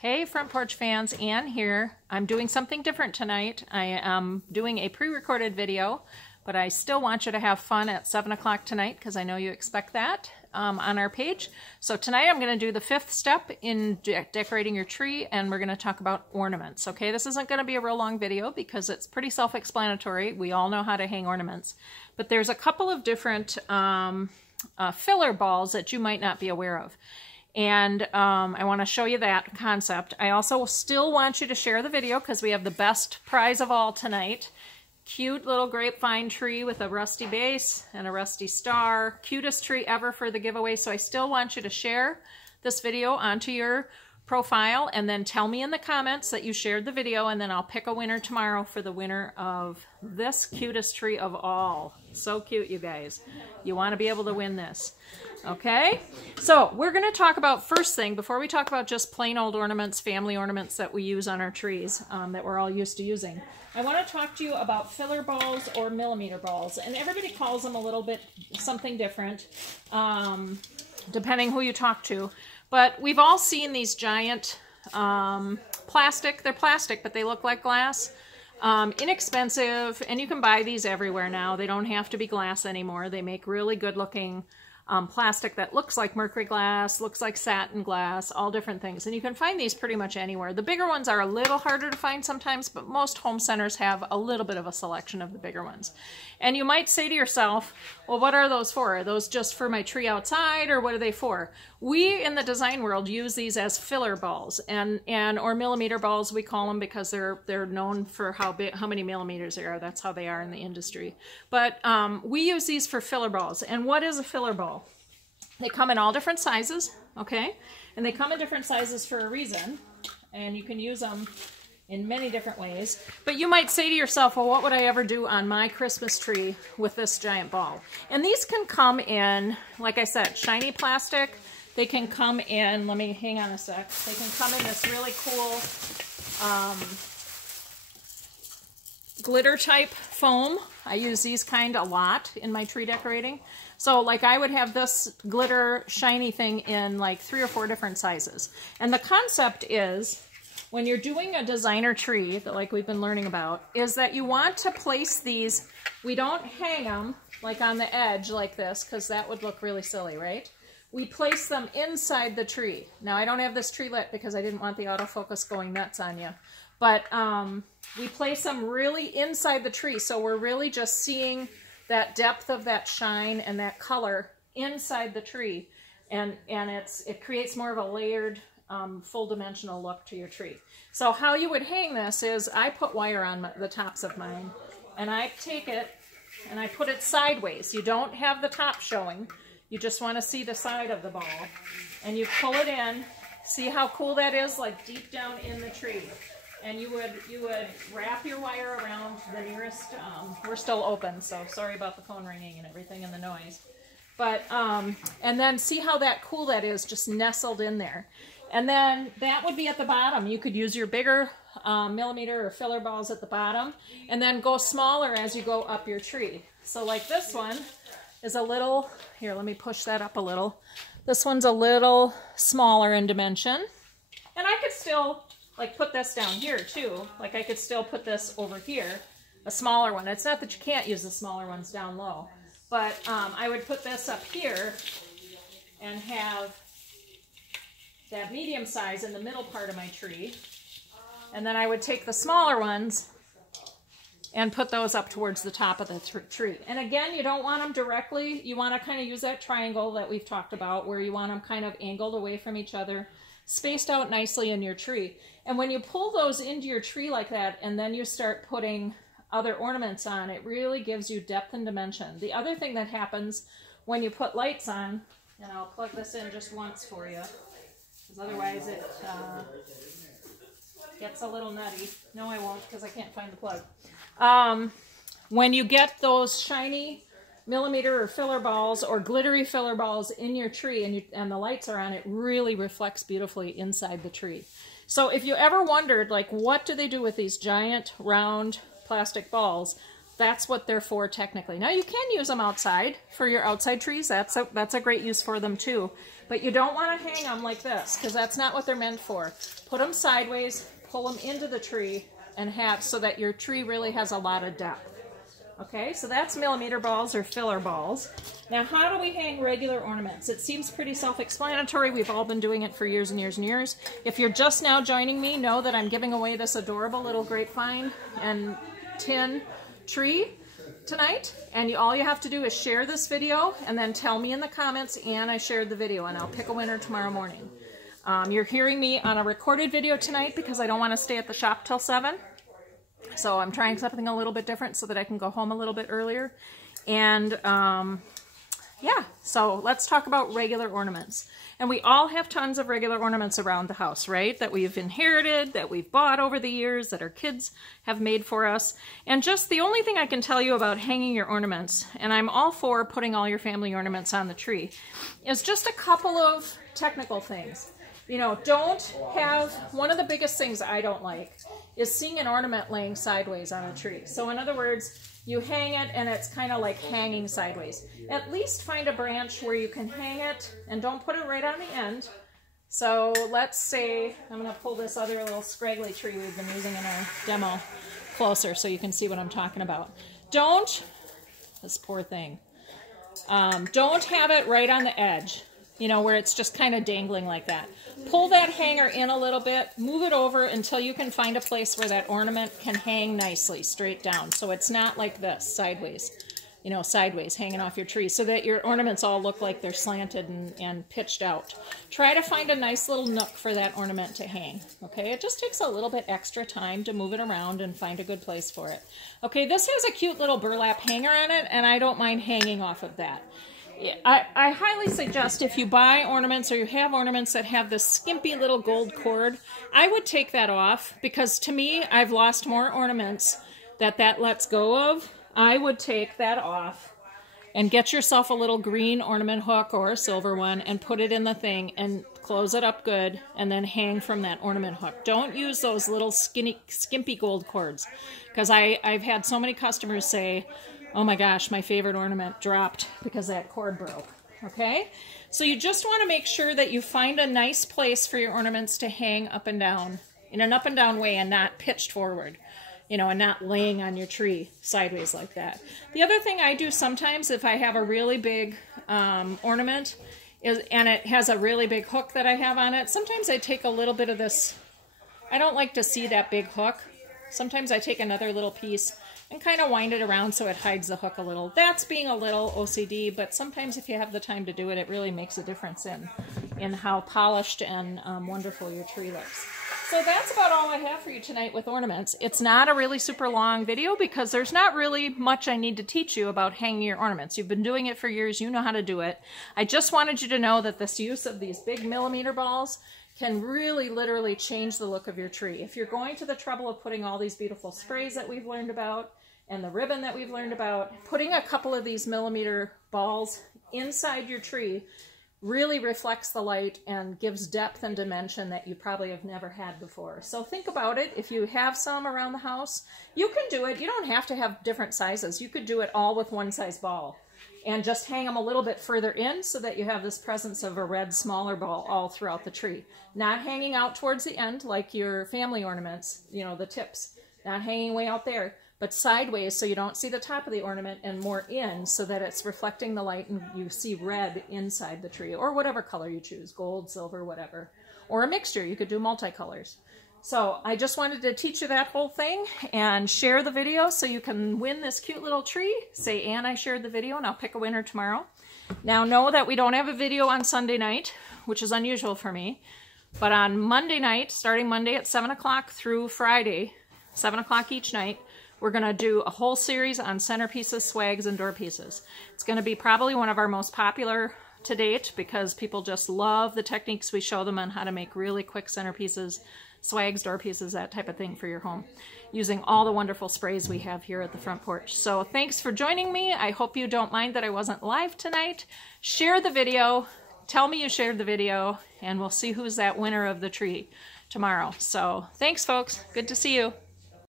Hey Front Porch fans, Ann here. I'm doing something different tonight. I am doing a pre-recorded video, but I still want you to have fun at 7 o'clock tonight because I know you expect that on our page. So tonight I'm going to do the fifth step in decorating your tree, and we're going to talk about ornaments. Okay, this isn't going to be a real long video because it's pretty self-explanatory. We all know how to hang ornaments, but there's a couple of different filler balls that you might not be aware of. And I want to show you that concept. I also still want you to share the video because we have the best prize of all tonight. Cute little grapevine tree with a rusty base and a rusty star. Cutest tree ever for the giveaway. So I still want you to share this video onto your profile and then tell me in the comments that you shared the video, and then I'll pick a winner tomorrow for the winner of this cutest tree of all. So cute, you guys. You want to be able to win this. Okay, so we're going to talk about, first thing, before we talk about just plain old ornaments, family ornaments that we use on our trees that we're all used to using, I want to talk to you about filler balls or millimeter balls. And everybody calls them a little bit something different, depending who you talk to. But we've all seen these giant plastic, they're plastic, but they look like glass. Inexpensive, and you can buy these everywhere now. They don't have to be glass anymore. They make really good looking plastic that looks like mercury glass, looks like satin glass, all different things. And you can find these pretty much anywhere. The bigger ones are a little harder to find sometimes, but most home centers have a little bit of a selection of the bigger ones. And you might say to yourself, well, what are those for? Are those just for my tree outside, or what are they for? We in the design world use these as filler balls or millimeter balls, we call them, because they're known for how many millimeters they are. That's how they are in the industry. But we use these for filler balls. And what is a filler ball? They come in all different sizes, okay? And they come in different sizes for a reason, and you can use them in many different ways. But you might say to yourself, well, what would I ever do on my Christmas tree with this giant ball? And these can come in, like I said, shiny plastic. They can come in, let me hang on a sec. They can come in this really cool glitter type foam. I use these kind a lot in my tree decorating. So like I would have this glitter shiny thing in like 3 or 4 different sizes. And the concept is, when you're doing a designer tree, that like we've been learning about, is that you want to place these, we don't hang them like on the edge like this, because that would look really silly, right? We place them inside the tree. Now I don't have this tree lit because I didn't want the autofocus going nuts on you. But we place them really inside the tree, so we're really just seeing that depth of that shine and that color inside the tree, and it creates more of a layered, full dimensional look to your tree. So how you would hang this is, I put wire on the tops of mine, and I take it and I put it sideways. You don't have the top showing, you just want to see the side of the ball, and you pull it in. See how cool that is, like deep down in the tree. And you would wrap your wire around the nearest, we're still open, so sorry about the phone ringing and everything and the noise. But, and then see how cool that is, just nestled in there. And then that would be at the bottom. You could use your bigger millimeter or filler balls at the bottom, and then go smaller as you go up your tree. So like this one is a little, here, let me push that up a little. This one's a little smaller in dimension. And I could still like put this down here too. Like I could still put this over here, a smaller one. It's not that you can't use the smaller ones down low, but I would put this up here and have that medium size in the middle part of my tree. And then I would take the smaller ones and put those up towards the top of the tree. And again, you don't want them directly. You want to kind of use that triangle that we've talked about, where you want them kind of angled away from each other, spaced out nicely in your tree. And when you pull those into your tree like that, and then you start putting other ornaments on, it really gives you depth and dimension. The other thing that happens when you put lights on, and I'll plug this in just once for you, because otherwise it gets a little nutty. No, I won't, because I can't find the plug. When you get those shiny millimeter or filler balls or glittery filler balls in your tree, and the lights are on, it really reflects beautifully inside the tree. So if you ever wondered, like, what do they do with these giant round plastic balls, that's what they're for technically. Now you can use them outside for your outside trees. That's a great use for them too. But you don't want to hang them like this because that's not what they're meant for. Put them sideways, pull them into the tree, and have so that your tree really has a lot of depth. Okay, so that's millimeter balls or filler balls. Now, how do we hang regular ornaments? It seems pretty self-explanatory. We've all been doing it for years and years and years. If you're just now joining me, know that I'm giving away this adorable little grapevine and tin tree tonight. And all you have to do is share this video and then tell me in the comments, and I shared the video, and I'll pick a winner tomorrow morning. You're hearing me on a recorded video tonight because I don't want to stay at the shop till 7. So I'm trying something a little bit different so that I can go home a little bit earlier. And yeah, so let's talk about regular ornaments. And we all have tons of regular ornaments around the house, right? That we've inherited, that we've bought over the years, that our kids have made for us. And just the only thing I can tell you about hanging your ornaments, and I'm all for putting all your family ornaments on the tree, is just a couple of technical things. You know, don't have, one of the biggest things I don't like is seeing an ornament laying sideways on a tree. So in other words, you hang it and it's kind of like hanging sideways. At least find a branch where you can hang it and don't put it right on the end. So let's say, I'm going to pull this other little scraggly tree we've been using in our demo closer so you can see what I'm talking about. Don't, this poor thing, don't have it right on the edge. You know, where it's just kind of dangling like that. Pull that hanger in a little bit, move it over until you can find a place where that ornament can hang nicely straight down. So it's not like this, sideways, you know, sideways, hanging off your tree, so that your ornaments all look like they're slanted and pitched out. Try to find a nice little nook for that ornament to hang, okay? It just takes a little bit extra time to move it around and find a good place for it. Okay, this has a cute little burlap hanger on it, and I don't mind hanging off of that. I highly suggest if you buy ornaments or you have ornaments that have this skimpy little gold cord, I would take that off, because to me, I've lost more ornaments that lets go of. I would take that off and get yourself a little green ornament hook or a silver one and put it in the thing and close it up good and then hang from that ornament hook. Don't use those little skimpy gold cords, because I've had so many customers say, oh my gosh, my favorite ornament dropped because that cord broke, okay? So you just want to make sure that you find a nice place for your ornaments to hang up and down, in an up and down way, and not pitched forward, you know, and not laying on your tree sideways like that. The other thing I do sometimes, if I have a really big ornament, and it has a really big hook that I have on it, sometimes I take a little bit of this, I don't like to see that big hook. Sometimes I take another little piece and kind of wind it around so it hides the hook a little. That's being a little OCD, but sometimes if you have the time to do it, it really makes a difference in how polished and wonderful your tree looks. So that's about all I have for you tonight with ornaments. It's not a really super long video because there's not really much I need to teach you about hanging your ornaments. You've been doing it for years, you know how to do it. I just wanted you to know that this use of these big millimeter balls can really literally change the look of your tree. If you're going to the trouble of putting all these beautiful sprays that we've learned about and the ribbon that we've learned about, putting a couple of these millimeter balls inside your tree really reflects the light and gives depth and dimension that you probably have never had before. So think about it. If you have some around the house, you can do it. You don't have to have different sizes. You could do it all with one size ball and just hang them a little bit further in so that you have this presence of a red smaller ball all throughout the tree. Not hanging out towards the end like your family ornaments, you know, the tips. Not hanging way out there, but sideways so you don't see the top of the ornament, and more in so that it's reflecting the light and you see red inside the tree, or whatever color you choose, gold, silver, whatever. Or a mixture, you could do multicolors. So I just wanted to teach you that whole thing and share the video so you can win this cute little tree. Say, Ann, I shared the video, and I'll pick a winner tomorrow. Now know that we don't have a video on Sunday night, which is unusual for me, but on Monday night, starting Monday at 7 o'clock through Friday, 7 o'clock each night, we're going to do a whole series on centerpieces, swags, and door pieces. It's going to be probably one of our most popular to date because people just love the techniques we show them on how to make really quick centerpieces, swags, door pieces, that type of thing for your home, using all the wonderful sprays we have here at the front porch. So thanks for joining me. I hope you don't mind that I wasn't live tonight. Share the video. Tell me you shared the video, and we'll see who's that winner of the tree tomorrow. So thanks, folks. Good to see you.